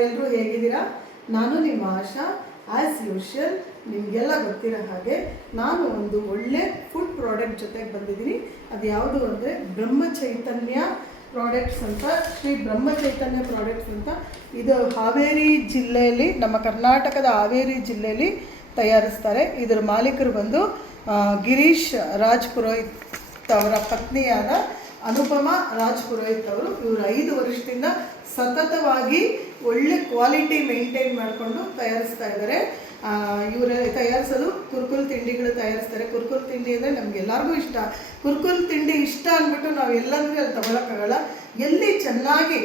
ಎಲ್ಲರೂ ಹೇಗಿದ್ದೀರಾ? ನಾನು ನಿಮ್ಮ ಆಶಾ. ಆ್ಯಸ್ ಯೂಶುವಲ್ ನಿಮಗೆಲ್ಲ ಗೊತ್ತಿರೋ ಹಾಗೆ ನಾನು ಒಂದು ಒಳ್ಳೆ ಫುಡ್ ಪ್ರಾಡಕ್ಟ್ ಜೊತೆಗೆ ಬಂದಿದ್ದೀನಿ. ಅದು ಯಾವುದು ಅಂದರೆ ಬ್ರಹ್ಮಚೈತನ್ಯ ಪ್ರಾಡಕ್ಟ್ಸ್ ಅಂತ, ಶ್ರೀ ಬ್ರಹ್ಮಚೈತನ್ಯ ಪ್ರಾಡಕ್ಟ್ಸ್ ಅಂತ. ಇದು ಹಾವೇರಿ ಜಿಲ್ಲೆಯಲ್ಲಿ, ನಮ್ಮ ಕರ್ನಾಟಕದ ಹಾವೇರಿ ಜಿಲ್ಲೆಯಲ್ಲಿ ತಯಾರಿಸ್ತಾರೆ. ಇದರ ಮಾಲೀಕರು ಬಂದು ಗಿರೀಶ್ ರಾಜ್ ಪುರೋಹಿತ್ ಅವರ ಪತ್ನಿಯಾದ ಅನುಪಮಾ ರಾಜ್ ಪುರೋಹಿತ್ ಅವರು. ಇವರು 5 ವರ್ಷದಿಂದ ಸತತವಾಗಿ ಒಳ್ಳೆ ಕ್ವಾಲಿಟಿ ಮೇಂಟೈನ್ ಮಾಡಿಕೊಂಡು ತಯಾರಿಸ್ತಾ ಇದ್ದಾರೆ. ಇವರು ತಯಾರಿಸೋದು ಕುರ್ಕುಲ್ ತಿಂಡಿಗಳು ತಯಾರಿಸ್ತಾರೆ. ಕುರ್ಕುಲ್ ತಿಂಡಿ ಅಂದರೆ ನಮಗೆಲ್ಲರಿಗೂ ಇಷ್ಟ. ಕುರ್ಕುಲ್ ತಿಂಡಿ ಇಷ್ಟ ಅಂದ್ಬಿಟ್ಟು ನಾವು ಎಲ್ಲಂದ್ರೆ ಅಲ್ಲಿ ತೊಗೊಳಕ್ಕಾಗಲ್ಲ. ಎಲ್ಲಿ ಚೆನ್ನಾಗಿ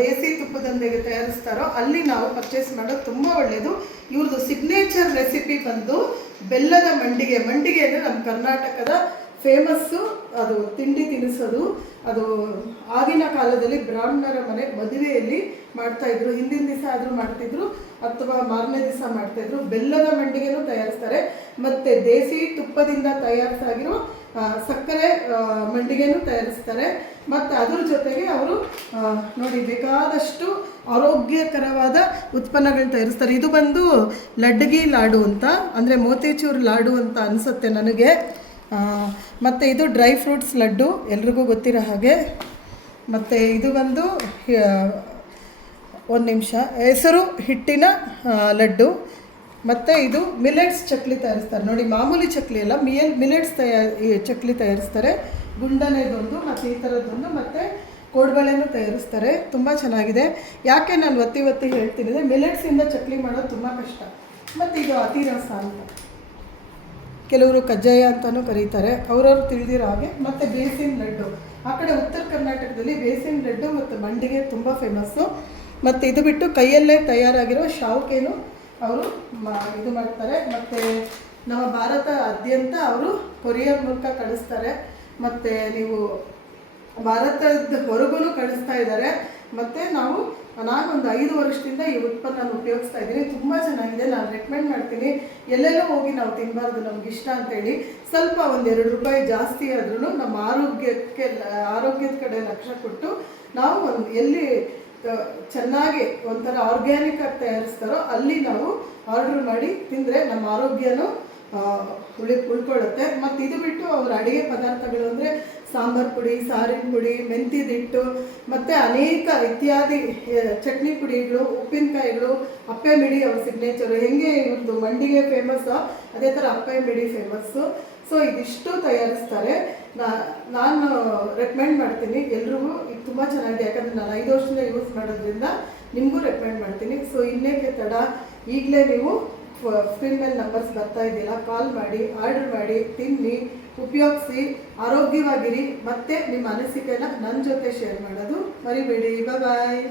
ದೇಸಿ ತುಪ್ಪದೊಂದಿಗೆ ತಯಾರಿಸ್ತಾರೋ ಅಲ್ಲಿ ನಾವು ಪರ್ಚೇಸ್ ಮಾಡೋದು ತುಂಬ ಒಳ್ಳೆಯದು. ಇವ್ರದ್ದು ಸಿಗ್ನೇಚರ್ ರೆಸಿಪಿ ಬಂದು ಬೆಲ್ಲದ ಮಂಡಿಗೆ. ಮಂಡಿಗೆ ಅಂದರೆ ನಮ್ಮ ಕರ್ನಾಟಕದ ಫೇಮಸ್ಸು. ಅದು ತಿಂಡಿ ತಿನಿಸೋದು. ಅದು ಆಗಿನ ಕಾಲದಲ್ಲಿ ಬ್ರಾಹ್ಮಣರ ಮನೆ ಮದುವೆಯಲ್ಲಿ ಮಾಡ್ತಾಯಿದ್ರು. ಹಿಂದಿನ ದಿವಸ ಆದರೂ ಮಾಡ್ತಿದ್ರು ಅಥವಾ ಮಾರನೇ ದಿವಸ ಮಾಡ್ತಾಯಿದ್ರು. ಬೆಲ್ಲದ ಮಂಡಿಗೆನೂ ತಯಾರಿಸ್ತಾರೆ ಮತ್ತು ದೇಸಿ ತುಪ್ಪದಿಂದ ತಯಾರಿಸಾಗಿರೋ ಸಕ್ಕರೆ ಮಂಡಿಗೆನೂ ತಯಾರಿಸ್ತಾರೆ. ಮತ್ತು ಅದ್ರ ಜೊತೆಗೆ ಅವರು ನೋಡಿ ಬೇಕಾದಷ್ಟು ಆರೋಗ್ಯಕರವಾದ ಉತ್ಪನ್ನಗಳನ್ನ ತಯಾರಿಸ್ತಾರೆ. ಇದು ಬಂದು ಲಡ್ಡಗಿ ಲಾಡು ಅಂತ, ಅಂದರೆ ಮೋತಿಚೂರ್ ಲಾಡು ಅಂತ ಅನಿಸುತ್ತೆ ನನಗೆ. ಮತ್ತು ಇದು ಡ್ರೈ ಫ್ರೂಟ್ಸ್ ಲಡ್ಡು, ಎಲ್ರಿಗೂ ಗೊತ್ತಿರೋ ಹಾಗೆ. ಮತ್ತು ಇದು ಬಂದು ಒಂದು ನಿಮಿಷ, ಹೆಸರು ಹಿಟ್ಟಿನ ಲಡ್ಡು. ಮತ್ತು ಇದು ಮಿಲೆಟ್ಸ್ ಚಕ್ಲಿ ತಯಾರಿಸ್ತಾರೆ. ನೋಡಿ, ಮಾಮೂಲಿ ಚಕ್ಲಿ ಅಲ್ಲ, ಮಿಲೆಟ್ಸ್ ಚಕ್ಲಿ ತಯಾರಿಸ್ತಾರೆ. ಗುಂಡನೇದೊಂದು ಮತ್ತು ಈ ಥರದ್ದೊಂದು, ಮತ್ತು ಕೋಡ್ಬಳೆನೂ ತಯಾರಿಸ್ತಾರೆ. ತುಂಬ ಚೆನ್ನಾಗಿದೆ. ಯಾಕೆ ನಾನು ಒತ್ತಿ ಹೇಳ್ತೀನಿ ಅಂದರೆ ಮಿಲೆಟ್ಸಿಂದ ಚಕ್ಲಿ ಮಾಡೋದು ತುಂಬ ಕಷ್ಟ. ಮತ್ತು ಇದು ಅತಿರಸ ಅಂತ, ಕೆಲವರು ಕಜ್ಜಾಯ ಅಂತಲೂ ಕರೀತಾರೆ, ಅವ್ರವ್ರು ತಿಳಿದಿರೋ ಹಾಗೆ. ಮತ್ತು ಬೇಸಿನ್ ಲಡ್ಡು, ಆ ಕಡೆ ಉತ್ತರ ಕರ್ನಾಟಕದಲ್ಲಿ ಬೇಸಿನ್ ಲಡ್ಡು ಮತ್ತು ಮಂಡಿಗೆ ತುಂಬ ಫೇಮಸ್ಸು. ಮತ್ತು ಇದು ಬಿಟ್ಟು ಕೈಯಲ್ಲೇ ತಯಾರಾಗಿರೋ ಶಾವ್ಕೇನು ಅವರು ಇದು ಮಾಡ್ತಾರೆ. ಮತ್ತು ನಮ್ಮ ಭಾರತಾದ್ಯಂತ ಅವರು ಕೊರಿಯರ್ ಮೂಲಕ ಕಳಿಸ್ತಾರೆ. ಮತ್ತು ನೀವು ಭಾರತದ ಹೊರಗೂ ಕಳಿಸ್ತಾ ಇದ್ದಾರೆ. ಮತ್ತು ನಾನೊಂದು 5 ವರ್ಷದಿಂದ ಈ ಉತ್ಪನ್ನ ಉಪಯೋಗಿಸ್ತಾ ಇದ್ದೀನಿ. ತುಂಬ ಚೆನ್ನಾಗಿದೆ. ನಾನು ರೆಕಮೆಂಡ್ ಮಾಡ್ತೀನಿ. ಎಲ್ಲೆಲ್ಲೋ ಹೋಗಿ ನಾವು ತಿನ್ನಬಾರ್ದು, ನಮ್ಗೆ ಇಷ್ಟ ಅಂತೇಳಿ ಸ್ವಲ್ಪ ಒಂದು 2 ರೂಪಾಯಿ ಜಾಸ್ತಿ ಆದ್ರೂ ನಮ್ಮ ಆರೋಗ್ಯದ ಕಡೆ ಲಕ್ಷ್ಯ ಕೊಟ್ಟು ನಾವು ಎಲ್ಲಿ ಚೆನ್ನಾಗಿ ಒಂಥರ ಆರ್ಗ್ಯಾನಿಕ್ಕಾಗಿ ತಯಾರಿಸ್ತಾರೋ ಅಲ್ಲಿ ನಾವು ಆರ್ಡ್ರ್ ಮಾಡಿ ತಿಂದರೆ ನಮ್ಮ ಆರೋಗ್ಯನೂ ಉಳ್ಕೊಳ್ಳುತ್ತೆ. ಮತ್ತು ಇದು ಬಿಟ್ಟು ಅವ್ರ ಅಡುಗೆ ಪದಾರ್ಥಗಳು ಅಂದರೆ ಸಾಂಬಾರು ಪುಡಿ, ಸಾರಿನ ಪುಡಿ, ಮೆಂತ್ಯದಿಟ್ಟು ಮತ್ತು ಅನೇಕ ಇತ್ಯಾದಿ ಚಟ್ನಿ ಪುಡಿಗಳು, ಉಪ್ಪಿನಕಾಯಿಗಳು, ಅಪ್ಪೆ ಮಿಡಿ ಅವ್ರ ಸಿಗ್ನೇಚರು. ಹೆಂಗೆ ಇವ್ರದ್ದು ಮಂಡಿಗೆ ಫೇಮಸ್ಸು ಅದೇ ಥರ ಅಪ್ಪೆ ಮಿಡಿ ಫೇಮಸ್ಸು. ಸೊ ಇದಿಷ್ಟು ತಯಾರಿಸ್ತಾರೆ. ನಾನು ರೆಕಮೆಂಡ್ ಮಾಡ್ತೀನಿ ಎಲ್ರಿಗೂ. ಇದು ತುಂಬ ಚೆನ್ನಾಗಿದೆ. ಯಾಕಂದರೆ ನಾನು 5 ವರ್ಷದಿಂದ ಯೂಸ್ ಮಾಡೋದ್ರಿಂದ ನಿಮಗೂ ರೆಕಮೆಂಡ್ ಮಾಡ್ತೀನಿ. ಸೊ ಇನ್ನೇಕೆ ತಡ, ಈಗಲೇ ನೀವು ಸ್ಕ್ರೀನ್ ಮೇಲೆ ನಂಬರ್ಸ್ ಬರ್ತಾ ಇದ್ದೀರಾ, ಕಾಲ್ ಮಾಡಿ, ಆರ್ಡರ್ ಮಾಡಿ, ತಿನ್ನಿ, ಉಪಯೋಗಿಸಿ, ಆರೋಗ್ಯವಾಗಿರಿ. ಮತ್ತು ನಿಮ್ಮ ಅನಿಸಿಕೆನ ನನ್ನ ಜೊತೆ ಶೇರ್ ಮಾಡೋದು ಮರಿಬೇಡಿ. ಬಾಯ್.